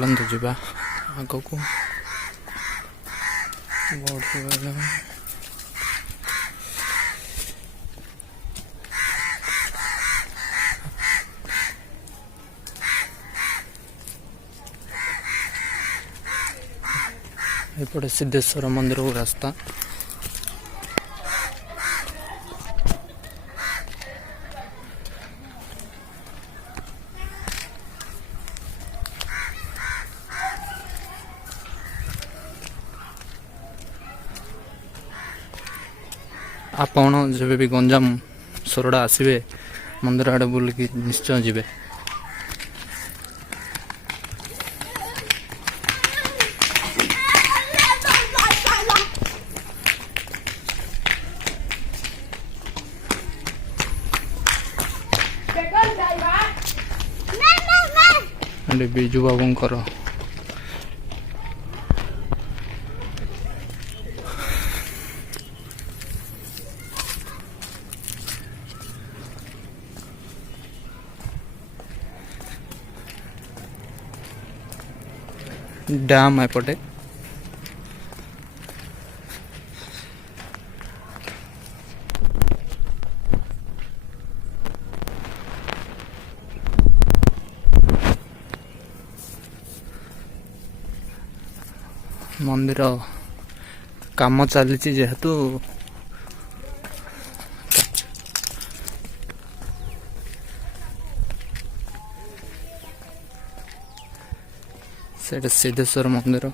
चलते जावा आग को बढ़ एपटे सिद्धेश्वर मंदिर को रास्ता आपण जब भी गंजाम सोरडा आसबे मंदिर आड़े बुलिकी निश्चय जीवे। बिजू बाबूंकर डैम एपटे मंदिर काम चली जेहेतु से सिद्धेश्वर मंदिर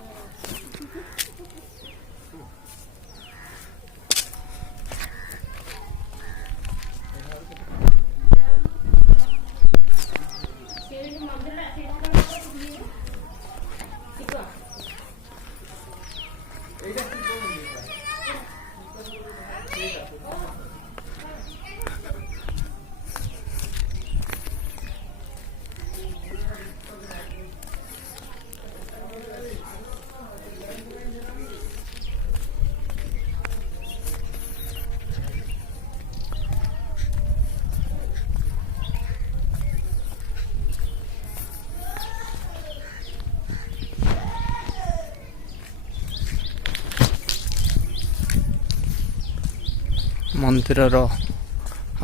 मंदिर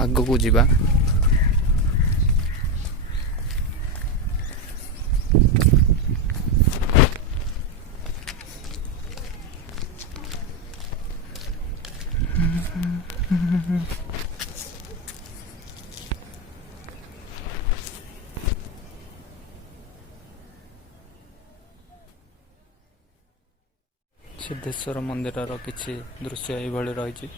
आग को जीवा सिद्धेश्वर मंदिर किसी दृश्य ये रही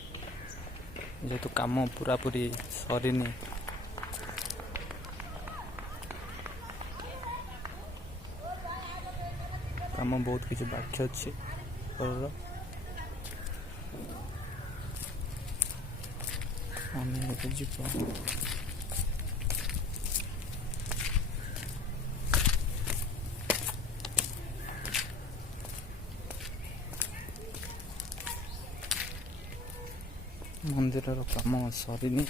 जेहेतु काम पूरा पूरी सरीनी काम बहुत किसी बाकी अच्छी मंदिर काम सरीनी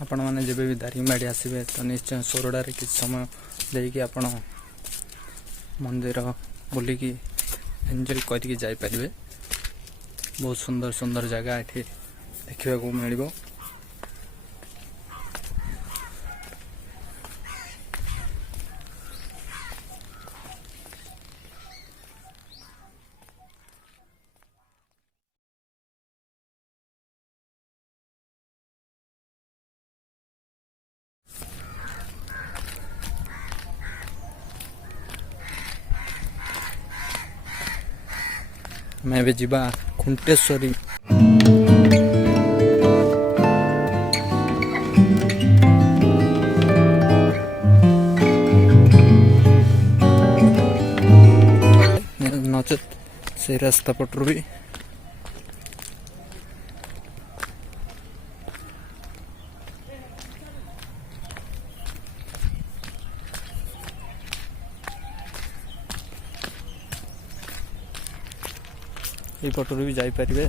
आपण मैंने जब भी दारिंगबाड़ी आसबे तो निश्चय सोरडा किसी समय लेकिन आपण मंदिर बुलिकी एंजॉय करके जापारे। बहुत सुंदर सुंदर जगह ये देखा मिल। ଆମେ ଏବେ ଯିବା ଖୁଣ୍ଟେଶ୍ୱରୀ। ନଚେତ୍ ସେଇ ରାସ୍ତା ପଟରୁ ବି ଏଇପଟରୁ ବି ଯାଇପାରିବେ।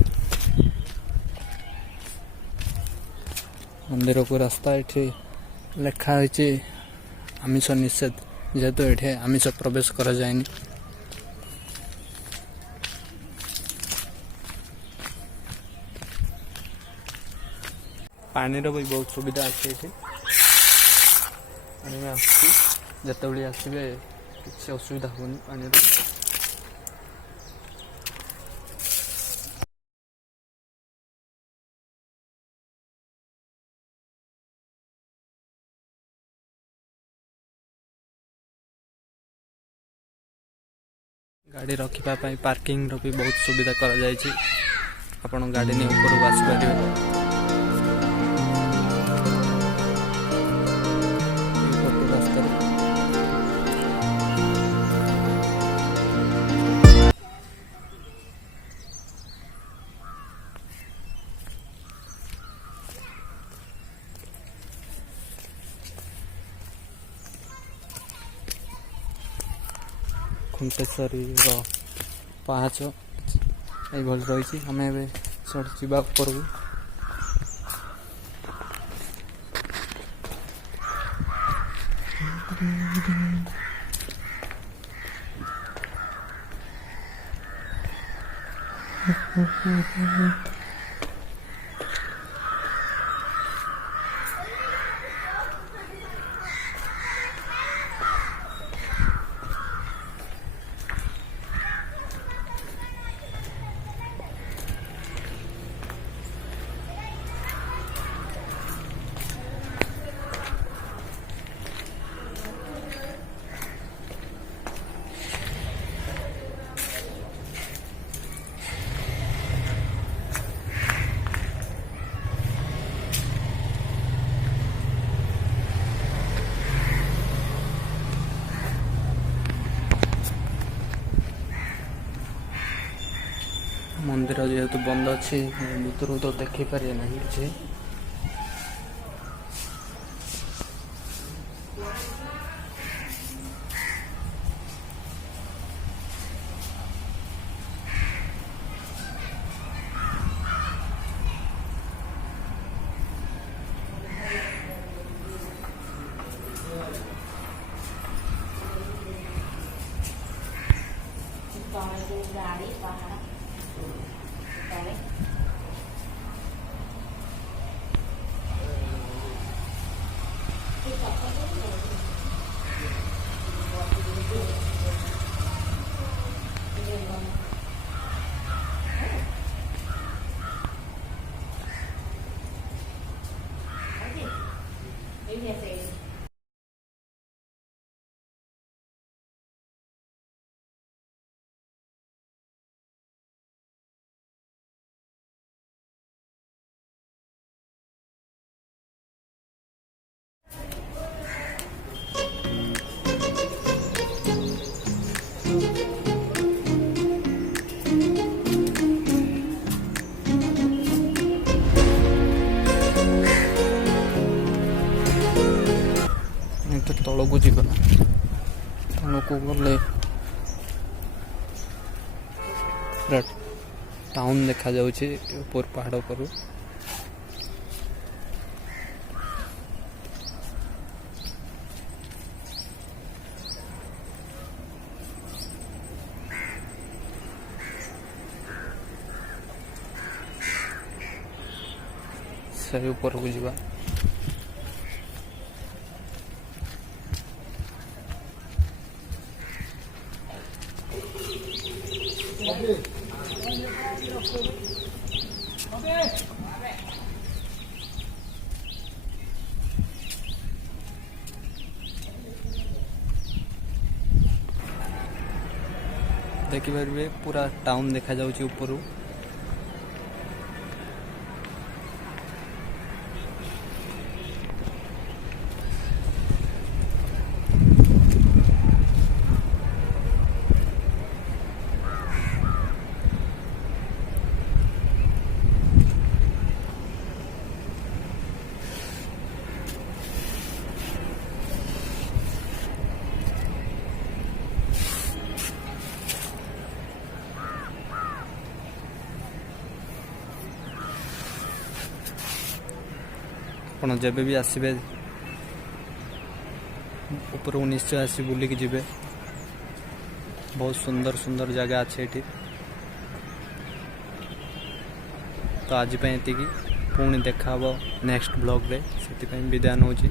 ମନ୍ଦିରକୁ ରାସ୍ତା ଏଠି ଲେଖା ହୋଇଛି ଆମିଷ ନିଷେଧ, ଯେହେତୁ ଏଠି ଆମିଷ ପ୍ରବେଶ କରାଯାଏନି। ପାଣିର ବି ବହୁତ ସୁବିଧା ଅଛି ଏଠି। ପାଣି ଆସୁଛି, ଯେତେବେଳେ ଆସିବେ କିଛି ଅସୁବିଧା ହେବନି ପାଣିର। ଗାଡ଼ି ରଖିବା ପାଇଁ ପାର୍କିଂର ବି ବହୁତ ସୁବିଧା କରାଯାଇଛି। ଆପଣ ଗାଡ଼ି ନେଇ ଉପରକୁ ଆସିପାରିବେ। ଏଇପଟ ରାସ୍ତାରେ ଖୁଣ୍ଟେଶ୍ୱରୀର ପାହାଚ ଏଇଭଳି ରହିଛି। ଆମେ ଏବେ ଯିବା ଉପରକୁ। ମନ୍ଦିର ଯେହେତୁ ବନ୍ଦ ଅଛି, ଭିତରକୁ ତ ଦେଖିପାରିବେ ନାହିଁ କିଛି। ତଳକୁ ଯିବା। ତଳକୁ ଗଲେ ପୁରା ଟାଉନ୍ ଦେଖାଯାଉଛି ଉପର ପାହାଡ଼ ଉପରୁ। ସେଇ ଉପରକୁ ଯିବା। ଦେଖିପାରିବେ ପୁରା ଟାଉନ୍ ଦେଖାଯାଉଛି ଉପରୁ। ଆପଣ ଯେବେ ବି ଆସିବେ ଉପରକୁ ନିଶ୍ଚୟ ଆସି ବୁଲିକି ଯିବେ। ବହୁତ ସୁନ୍ଦର ସୁନ୍ଦର ଜାଗା ଅଛି ଏଠି। ତ ଆଜି ପାଇଁ ଏତିକି, ପୁଣି ଦେଖା ହେବ ନେକ୍ସଟ ବ୍ଲଗ୍ରେ। ସେଥିପାଇଁ ବିଦାୟ ନେଉଛି।